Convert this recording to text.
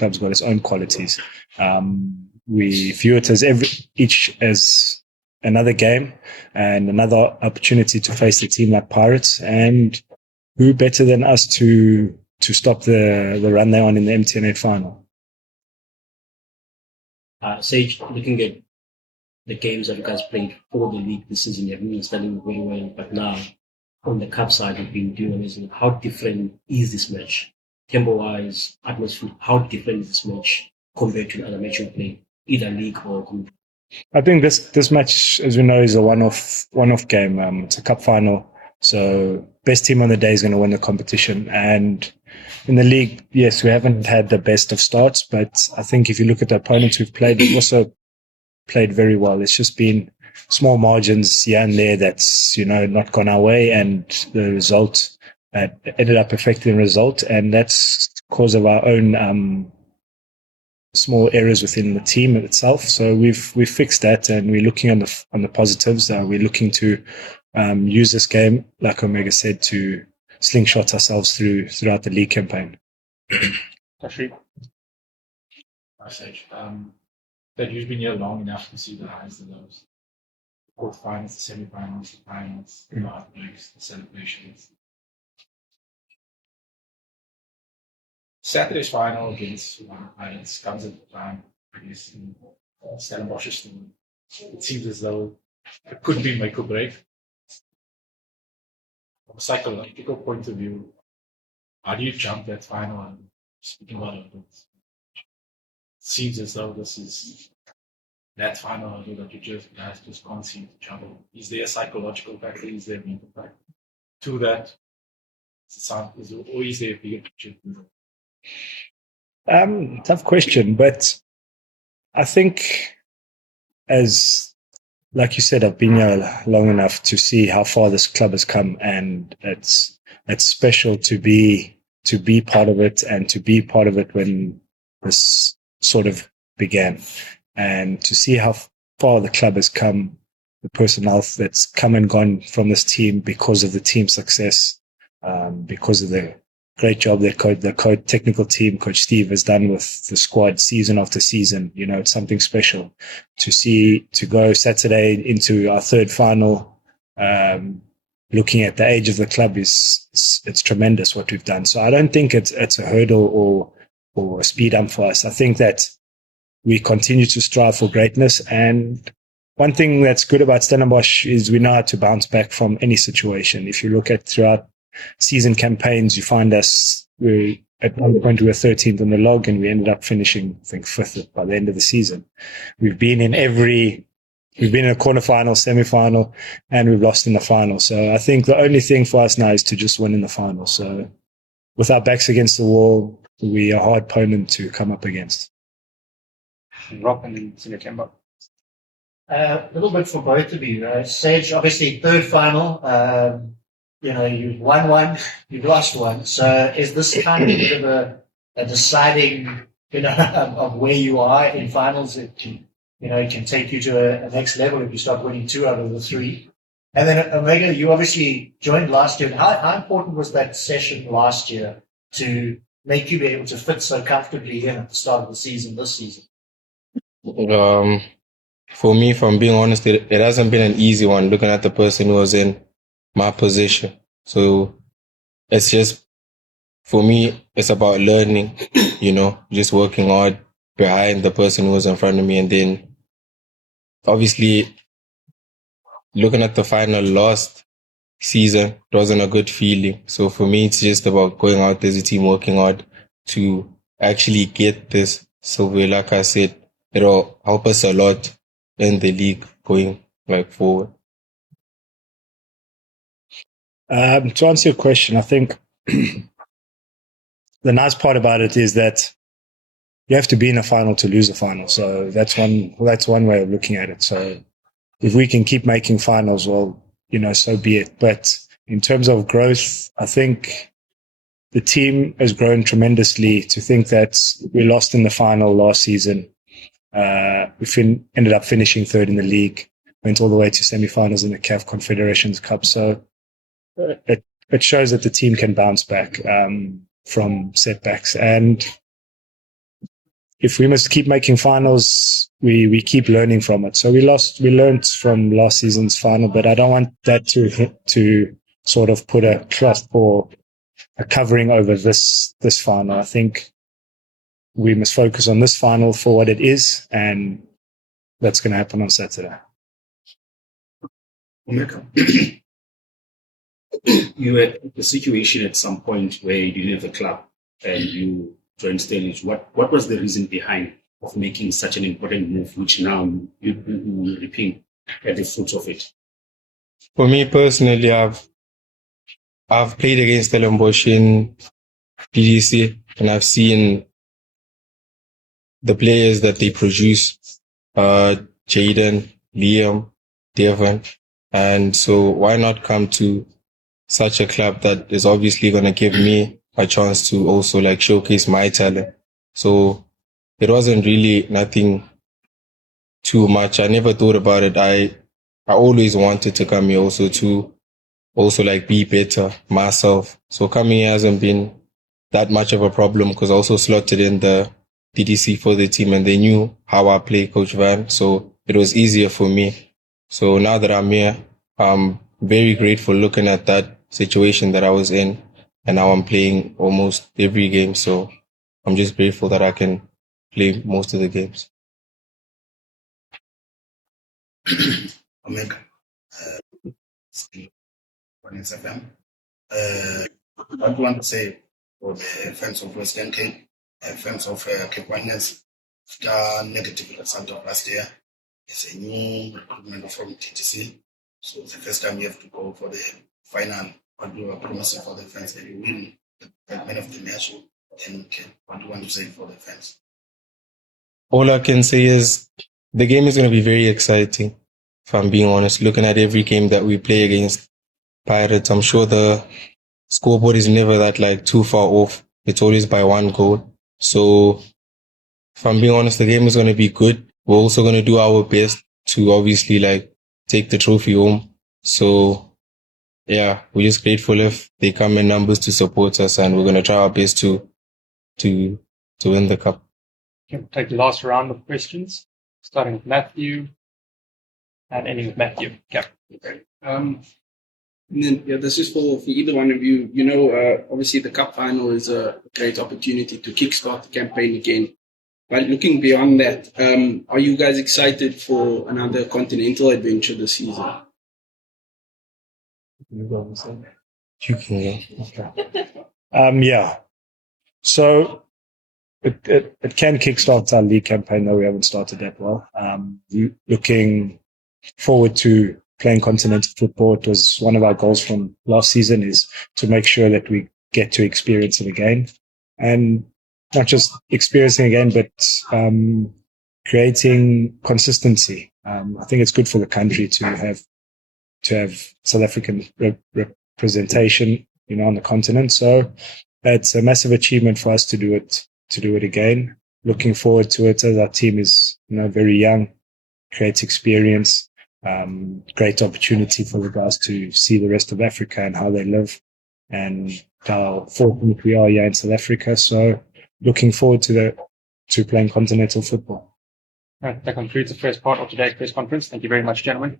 club's got its own qualities. We view it as each as another game and another opportunity to face a team like Pirates. And who better than us to stop the run they're on in the MTN8 final? Sage, looking at the games that you guys played for the league this season, you have been studying very well, but now on the cup side, you've been doing amazing. How different is this match? Tempo-wise, atmosphere, how different is this match compared to another match you played, either league or community? I think this match, as we know, is a one-off game. It's a cup final, so best team on the day is going to win the competition. And in the league, yes, we haven't had the best of starts, but I think if you look at the opponents we've played, we've also played very well. It's just been small margins here and there that's, not gone our way, and the result ended up affecting the result, and that's because of our own small errors within the team itself. So we've fixed that, and we're looking on the positives. We're looking to use this game, like Omega said, to slingshot ourselves throughout the league campaign. Tashreeq? Sage, that you've been here long enough to see the highs and lows. The quarterfinals, the semi-finals, the finals, the outbreaks, the celebrations. Saturday's final against Pirates comes at the time, I guess, in Stellenbosch. It seems as though it could be make or break. From a psychological point of view, how do you jump that final? And speaking about it, it seems as though this is that final that you guys just can't seem to jump. Is there a psychological factor? Is there a mental factor to that? Or is there a bigger picture? Tough question, but I think, like you said, I've been here long enough to see how far this club has come, and it's special to be part of it, and to be part of it when this sort of began, and to see how far the club has come, the personnel that's come and gone from this team because of the team's success, because of the great job that the technical team, Coach Steve, has done with the squad season after season. It's something special to go Saturday into our third final. Looking at the age of the club, it's tremendous what we've done. So I don't think it's a hurdle or a speed bump for us. I think that we continue to strive for greatness. And one thing that's good about Stellenbosch is we know how to bounce back from any situation. If you look at throughout season campaigns, you find us, at one point we were 13th on the log, and we ended up finishing, I think, 5th by the end of the season. We've been in a quarterfinal, semi-final, and we've lost in the final. So I think the only thing for us now is to just win in the final. So with our backs against the wall, we are a hard opponent to come up against. Rob and September. A little bit for both of you. Sage, obviously, third final. You've won one, you've lost one. So is this kind of a bit of a deciding, of where you are in finals? It can take you to a next level if you start winning 2 out of the 3. And then Omega, you obviously joined last year. How important was that session last year to make you be able to fit so comfortably in at the start of the season this season? For me, if I'm being honest, it hasn't been an easy one looking at the person who was in my position. So it's just, for me, it's about learning, just working hard behind the person who was in front of me. And then obviously looking at the final last season, it wasn't a good feeling. So for me, it's just about going out as a team, working hard to actually get this. So like I said, it'll help us a lot in the league going forward. To answer your question, I think the nice part about it is that you have to be in a final to lose a final. So that's one way of looking at it. So if we can keep making finals, well, so be it. But in terms of growth, I think the team has grown tremendously. To think that we lost in the final last season, we ended up finishing 3rd in the league, went all the way to semi-finals in the CAF Confederations Cup. So it shows that the team can bounce back from setbacks. And if we must keep making finals, we keep learning from it. So we learned from last season's final, but I don't want that to sort of put a cloth or a covering over this final. I think we must focus on this final for what it is, and that's going to happen on Saturday. You had a situation at some point where you leave the club and you joined Stellenbosch. What was the reason behind of making such an important move, which now you reaping at the fruits of it? For me personally, I've played against Stellenbosch in PDC, and I've seen the players that they produce, Jaden, Liam, Devon, and so why not come to such a club that is obviously going to give me a chance to also like showcase my talent. So it wasn't really nothing too much. I never thought about it. I always wanted to come here also to like be better myself. So coming here hasn't been that much of a problem because I also slotted in the DDC for the team and they knew how I play, Coach Van. So it was easier for me. So now that I'm here, I'm very grateful looking at that situation that I was in, and now I'm playing almost every game. So I'm just grateful that I can play most of the games. Omega, FM. What do you want to say for the fans of Western Cape, fans of Cape Wonders? After negative result of last year, it's a new recruitment from TTC. So it's the first time you have to go for the final. What do you promise for the fans that you win the man of the match? And what do you want to say for the fans? All I can say is the game is going to be very exciting. If I'm being honest, looking at every game that we play against Pirates, I'm sure the scoreboard is never that like too far off. It's always by one goal. So if I'm being honest, the game is going to be good. We're also going to do our best to obviously like take the trophy home. So yeah, we're just grateful if they come in numbers to support us, and we're going to try our best to win the cup. Can take the last round of questions, starting with Matthew and ending with Matthew. Okay. And then, this is for either one of you. Obviously the cup final is a great opportunity to kickstart the campaign again. But looking beyond that, are you guys excited for another continental adventure this season? You can go. Okay. Yeah. So it can kickstart our league campaign, though we haven't started that well. Looking forward to playing continental football. It was one of our goals from last season, is to make sure that we get to experience it again, and not just experiencing again, but creating consistency. I think it's good for the country to have South African representation, on the continent. So it's a massive achievement for us to do it again. Looking forward to it, as our team is, very young, creates experience, great opportunity for the guys to see the rest of Africa and how they live, and how fortunate we are here in South Africa. So looking forward to playing continental football. All right, that concludes the first part of today's press conference. Thank you very much, gentlemen.